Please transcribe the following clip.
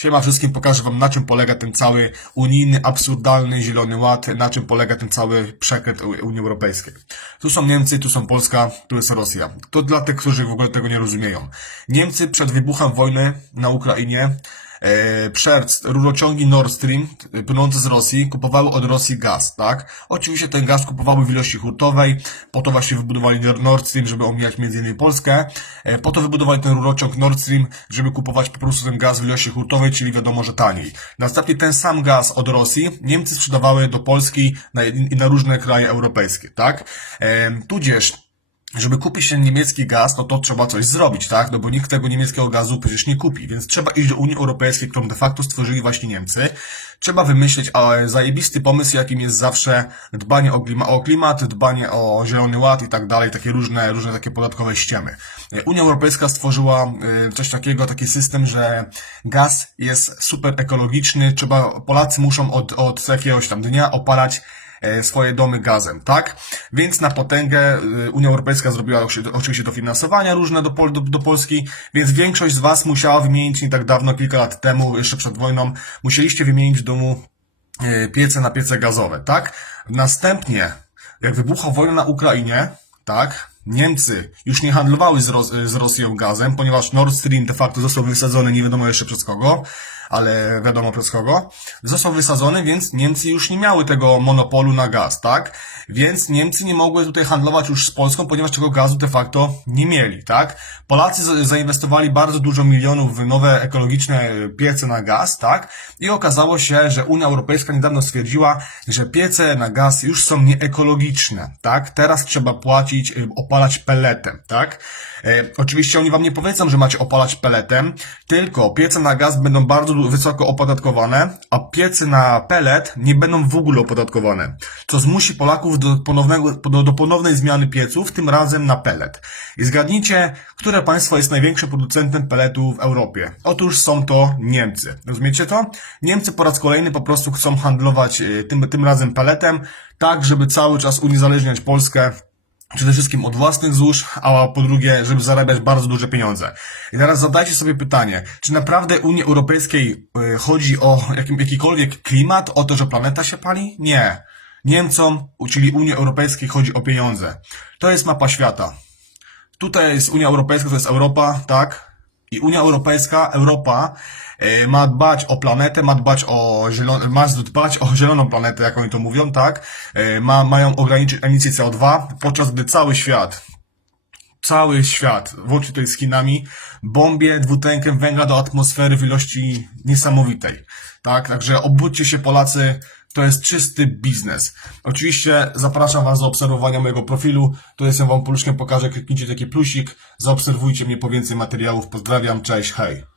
Siema wszystkim, pokażę wam na czym polega ten cały unijny, absurdalny Zielony Ład, na czym polega ten cały przekręt Unii Europejskiej. Tu są Niemcy, tu są Polska, tu jest Rosja. To dla tych, którzy w ogóle tego nie rozumieją. Niemcy przed wybuchem wojny na Ukrainie e, przez rurociągi Nord Stream e, płynące z Rosji kupowały od Rosji gaz, tak? Oczywiście ten gaz kupowały w ilości hurtowej, po to właśnie wybudowali Nord Stream, żeby omijać innymi Polskę, e, po to wybudowali ten rurociąg Nord Stream, żeby kupować po prostu ten gaz w ilości hurtowej, czyli wiadomo, że taniej. Następnie ten sam gaz od Rosji Niemcy sprzedawały do Polski i na różne kraje europejskie, tak? Tudzież żeby kupić ten niemiecki gaz, no to trzeba coś zrobić, tak? No bo nikt tego niemieckiego gazu przecież nie kupi, więc trzeba iść do Unii Europejskiej, którą de facto stworzyli właśnie Niemcy. Trzeba wymyślić zajebisty pomysł, jakim jest zawsze dbanie o, o klimat, dbanie o zielony ład i tak dalej, takie różne, różne takie podatkowe ściemy. Unia Europejska stworzyła e, coś takiego, taki system, że gaz jest super ekologiczny, trzeba, Polacy muszą od, od jakiegoś tam dnia opalać swoje domy gazem, tak? Więc na potęgę e, Unia Europejska zrobiła oczy- oczywiście dofinansowania różne do, Pol- do, do Polski, więc większość z Was musiała wymienić nie tak dawno, kilka lat temu, jeszcze przed wojną, musieliście wymienić w domu e, piece na piece gazowe, tak? Następnie, jak wybuchła wojna na Ukrainie, tak? Niemcy już nie handlowały z, Ros- z Rosją gazem, ponieważ Nord Stream de facto został wysadzony nie wiadomo jeszcze przez kogo, ale wiadomo przez kogo. Został wysadzony, więc Niemcy już nie miały tego monopolu na gaz, tak? Więc Niemcy nie mogły tutaj handlować już z Polską, ponieważ tego gazu de facto nie mieli, tak? Polacy za- zainwestowali bardzo dużo milionów w nowe ekologiczne e, piece na gaz, tak? I okazało się, że Unia Europejska niedawno stwierdziła, że piece na gaz już są nieekologiczne, tak? Teraz trzeba płacić, y, opalać peletem, tak? E, oczywiście oni wam nie powiedzą, że macie opalać peletem, tylko piece na gaz będą bardzo wysoko opodatkowane, a piece na pelet nie będą w ogóle opodatkowane, co zmusi Polaków do, ponownego, do, do ponownej zmiany pieców, tym razem na pelet. I zgadnijcie, które państwo jest największym producentem peletu w Europie. Otóż są to Niemcy. Rozumiecie to? Niemcy po raz kolejny po prostu chcą handlować e, tym, tym razem peletem, tak żeby cały czas uniezależniać Polskę przede wszystkim od własnych złóż, a po drugie, żeby zarabiać bardzo duże pieniądze. I teraz zadajcie sobie pytanie, czy naprawdę Unii Europejskiej y, chodzi o jakim, jakikolwiek klimat, o to, że planeta się pali? Nie. Niemcom, czyli Unii Europejskiej chodzi o pieniądze. To jest mapa świata. Tutaj jest Unia Europejska, to jest Europa, tak? I Unia Europejska, Europa e, ma dbać o planetę, ma dbać o zielon, ma dbać o zieloną planetę, jak oni to mówią, tak? E, Ma, mają ograniczyć emisję CO2, podczas gdy cały świat, cały świat, włącznie tutaj z Chinami, bombie dwutlenkiem węgla do atmosfery w ilości niesamowitej. Tak, także obudźcie się Polacy, to jest czysty biznes. Oczywiście zapraszam Was do obserwowania mojego profilu, to jest ja Wam poluszkiem pokażę, kliknijcie taki plusik, zaobserwujcie mnie po więcej materiałów, pozdrawiam, cześć, hej.